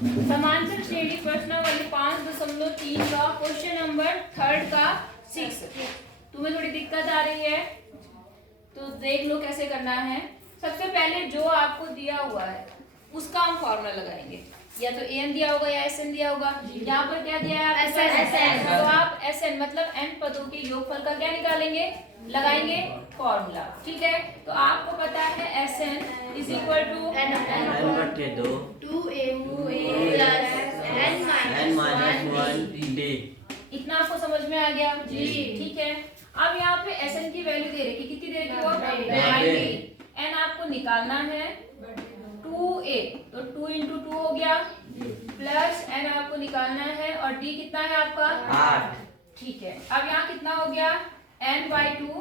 समांतर श्रेणी प्रश्नावली 5.3 का क्वेश्चन नंबर 3 का 6। तुम्हें थोड़ी दिक्कत आ रही है तो देख लो कैसे करना है। सबसे पहले जो आपको दिया हुआ है उसका हम फॉर्मूला लगाएंगे, या तो एन दिया होगा या एस एन दिया होगा। यहाँ पर क्या दिया है? S N. तो आप एस एन मतलब एन पदों के योगफल का क्या निकालेंगे? लगाएंगे फॉर्मूला। ठीक है, तो आपको पता है S N is equal to n/2 2a n-1d। इतना आपको समझ में आ गया जी? ठीक है, अब यहाँ पे एस एन की वैल्यू दे रखी, कितनी दे रखी? वो 90। एन आपको निकालना है 2a, तो 2 into 2 हो गया, प्लस एन आपको निकालना है और डी कितना है आपका? 8। ठीक है, अब यहाँ कितना हो गया? n/2,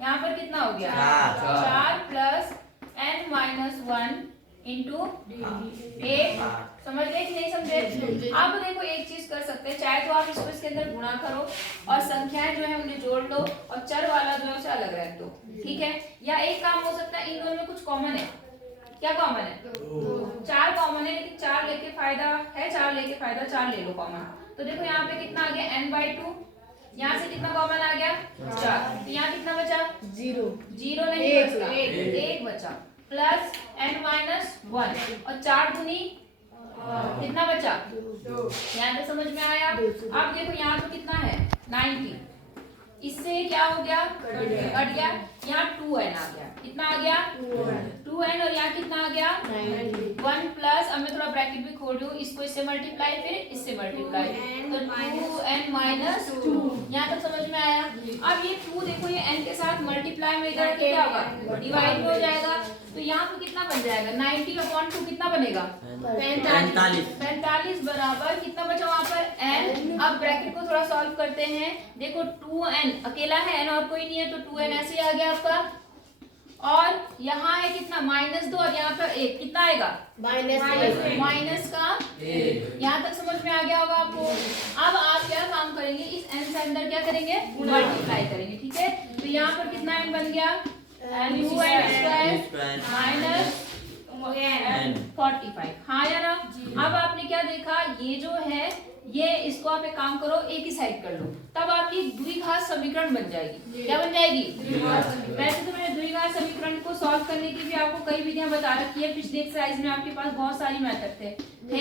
यहाँ पर कितना हो गया? 4 प्लस n-1 इंटू 8। समझ गए कि नहीं समझे? अब देखो एक चीज कर सकते हैं, चाहे तो आप इसको इसके अंदर गुणा करो और संख्याएं जो है उन्हें जोड़ लो और चर वाला जो है उसे अलग रख दो। ठीक है, या एक काम हो सकता है, इन दोनों में कुछ कॉमन है। क्या कॉमन है? 4 कॉमन है, लेकिन 4 लेके फायदा है, 4 लेके फायदा, 4 ले लो कॉमन। तो देखो यहाँ पे कितना आ गया? n/2, यहाँ से कितना कॉमन आ गया? 4। तो यहाँ कितना बचा? 0 नहीं बचा, 1 बचा, प्लस n-1 और 4 दूनी कितना बचा? 2। यहाँ तक समझ में आया? अब देखो यहाँ पे कितना है? 90, इससे क्या हो गया? कट गया। यहाँ 2n आ गया, कितना आ गया? 2n और यहाँ कितना आ गया? 1 प्लस, अब मैं थोड़ा ब्रैकेट भी खोल रही हूँ, इसको इससे मल्टीप्लाई फिर इससे मल्टीप्लाई, तो 2n-2। यहाँ तक समझ में आया? अब ये 2 देखो ये n के साथ मल्टीप्लाई में इधर क्या होगा? डिवाइड में हो जाएगा, तो यहाँ पे कितना बन जाएगा? 90/2 कितना बनेगा? 45 बराबर कितना बचा वहाँ पर? n। अब ब्रैकेट को थोड़ा सॉल्व करते हैं। देखो 2n अकेला है, n और कोई नहीं है, तो 2n ऐसे आ गया आपका, और यहाँ है कितना? -2 और यहाँ पर 1, कितना आएगा? माइनस का 1। यहाँ तक समझ में आ गया होगा आपको? अब आप क्या काम करेंगे, इस n से अंदर क्या करेंगे? मल्टीप्लाई करेंगे। ठीक है, तो यहाँ पर कितना n बन गया? 2n² minus 45। हाँ या ना? अब आपने क्या देखा, ये जो है ये इसको आप एक काम करो, एक ही साइड कर लो, तब आपकी द्विघात समीकरण बन जाएगी। क्या बन जाएगी? वैसे तो मैंने द्विघात समीकरण को सॉल्व करने की भी आपको कई विधियां बता रखी है। पिछले एक्सरसाइज में आपके पास बहुत सारी मेथड थे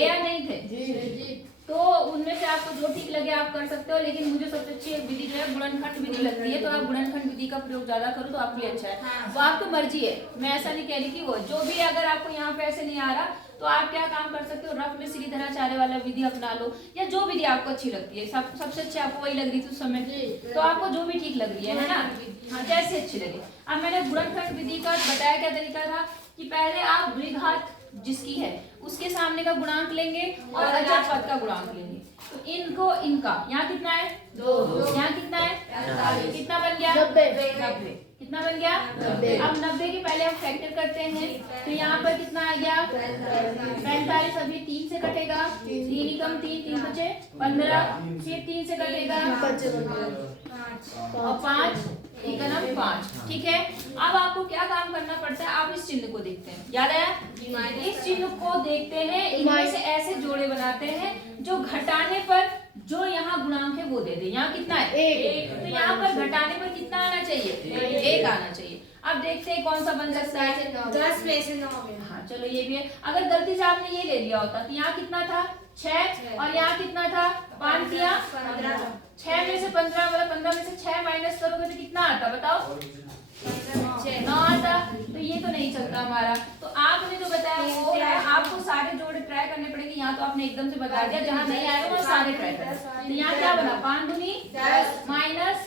या नहीं थे? जी। तो उनमें से आपको जो ठीक लगे आप कर सकते हो, लेकिन मुझे सबसे अच्छी एक विधि जो है गुणनखंड विधि लगती है, तो आप गुणनखंड विधि का प्रयोग ज्यादा करो तो आपके लिए अच्छा है। वो आपकी मर्जी है, मैं ऐसा नहीं कह रही कि वो जो भी, अगर आपको यहाँ पे ऐसे नहीं आ रहा तो आप क्या काम कर सकते हो, रफ में श्रीधराचार्य वाला विधि अपना लो, या जो विधि आपको अच्छी लगती है। सबसे अच्छी आपको वही लग रही थी उस समय, तो आपको जो भी ठीक लग रही है ना, हाँ जैसे अच्छी लगे। अब मैंने गुणनखंड विधि का बताया क्या तरीका था कि पहले आप द्विघात जिसकी है उसके सामने का गुणांक लेंगे और अचर पद का गुणांक लेंगे, तो इनको इनका यहाँ कितना है? 2। यहाँ कितना है? 45। कितना बन गया? 90। कितना बन गया? 90। अब 90 के पहले हम फैक्टर करते हैं, तो यहाँ पर कितना आ गया? 45। अभी 3 से कटेगा, 3 ही कम 3 बचे 15, फिर 3 से कटेगा और 5 5। ठीक है, अब आपको क्या काम करना पड़ता है, आप इस चिन्ह को देखते हैं, याद आया? इस चिन्ह को देखते हैं, इनमें से ऐसे जोड़े बनाते हैं जो घटाने पर जो यहाँ गुणांक है वो दे दे। यहाँ कितना है? 1। तो यहाँ पर घटाने पर कितना आना चाहिए? 1 आना चाहिए। अब देखते हैं कौन सा बन सकता है। 10 में से 9 में। हाँ चलो ये भी है। अगर गलती से आपने ये ले लिया होता तो यहाँ कितना था? 6 और यहाँ कितना था? 5 किया 15। 6 में से 15 मतलब 15 में से 6 माइनस करोगे तो कितना आता बताओ? 9 आता। तो ये तो नहीं चलता हमारा। तो आपने जो बताया वो है, आपको सारे जोड़े ट्राई करने पड़ेंगे। यहाँ तो आपने एकदम से बता दिया, जहाँ नहीं आएगा वहाँ सारे ट्राई करना। तो यहाँ क्या बना? 5 दूनी 10 माइनस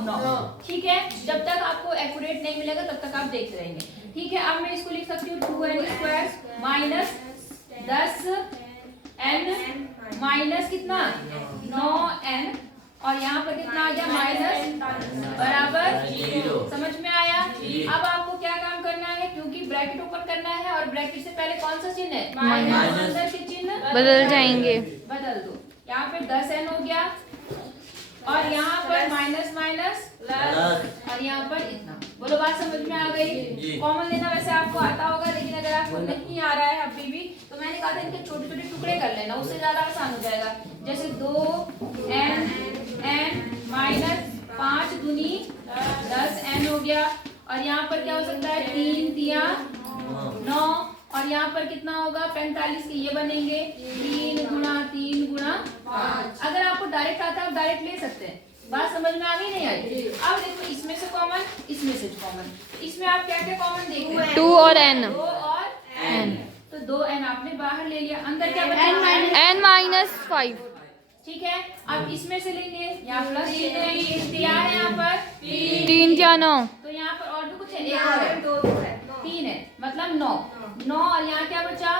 9। ठीक है, जब तक आपको एक्यूरेट नहीं मिलेगा तब तक आप देखते रहेंगे। ठीक है, अब मैं इसको लिख सकती हूँ 2n² माइनस 10n माइनस कितना? 9n, और यहाँ पर कितना आ गया? माइनस बराबर 0। समझ में आया? अब आपको क्या काम करना है, क्योंकि ब्रैकेट ओपन करना है और ब्रैकेट से पहले कौन सा चिन्ह है? माइनस। अंदर के चिन्ह बदल जाएंगे, बदल दो। यहाँ पे 10n हो गया और यहाँ पर माइनस माइनस प्लस और यहाँ पर इतना। बोलो बात समझ में आ गई? कॉमन लेना वैसे आपको आता होगा, लेकिन अगर आपको नहीं आ रहा है अभी भी तो मैंने कहा था इनके छोटे छोटे टुकड़े कर लें। लेना, उससे ज्यादा आसान हो जाएगा। जैसे 2n माइनस 5 दूनी 10n हो गया। और यहाँ पर क्या हो सकता है, 3 तिया 9, और यहाँ पर कितना होगा 45 के ये बनेंगे 3 गुणा 3 गुणा 5। अगर आपको डायरेक्ट आता है आप डायरेक्ट ले सकते हैं। बात समझ में आ गई नहीं आई? अब देखो इसमें से कॉमन, इसमें से कॉमन, इसमें आप क्या क्या कॉमन देखते हैं, 2 और n, 2 और n, तो 2n आपने बाहर ले लिया, अंदर क्या बचा n माइनस 5। ठीक है। अब इसमें से लेंगे, यहाँ प्लस चिन्ह है, क्या है यहाँ पर 3 या 9, तो यहाँ पर और भी कुछ है, एक और है, 3 है, मतलब 9 और यहाँ क्या बचा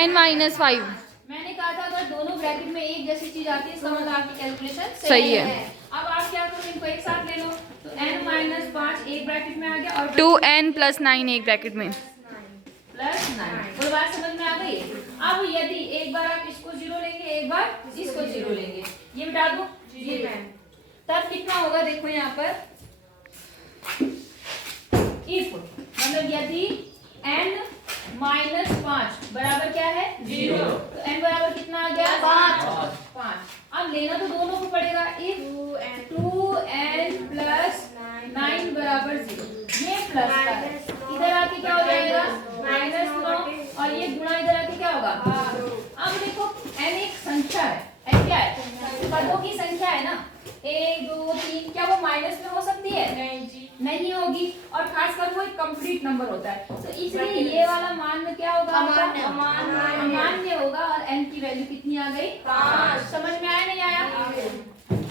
n माइनस 5। मैंने कहा था अगर दोनों ब्रैकेट में एक जैसी चीज आती है इसका मतलब आपकी कैलकुलेशन सही है। अब आप क्या करो, इनको एक साथ ले लो, तो n माइनस 5 एक ब्रैकेट में आ गया और 2n प्लस 9 एक ब्रैकेट में। प्लस 9। कोई बात समझ में आ गई? अब यदि एक बार आप इसको 0 लेंगे, एक बार इसको 0 लेंगे, ये मिटा दो, ये तब कितना होगा देखो यहाँ पर, इफ मतलब यदि n माइनस 5 बराबर क्या है 0, तो n बराबर कितना आ गया 5। अब लेना तो दोनों को पड़ेगा, इफ 2n प्लस 9 बराबर 0, ये प्लस का है, इधर आके क्या हो जाएगा माइनस 9 और ये गुणा इधर आके क्या होगा। अब देखो n एक संख्या है, n क्या है, पदों की संख्या है ना, 1 2 3, क्या वो माइनस में हो सकती है? नहीं होगी, और खासकर वो एक कंप्लीट नंबर होता है, तो इसलिए ये वाला मान क्या होगा, अमान्य होगा, और n की वैल्यू कितनी आ गई 5। समझ में आया नहीं आया?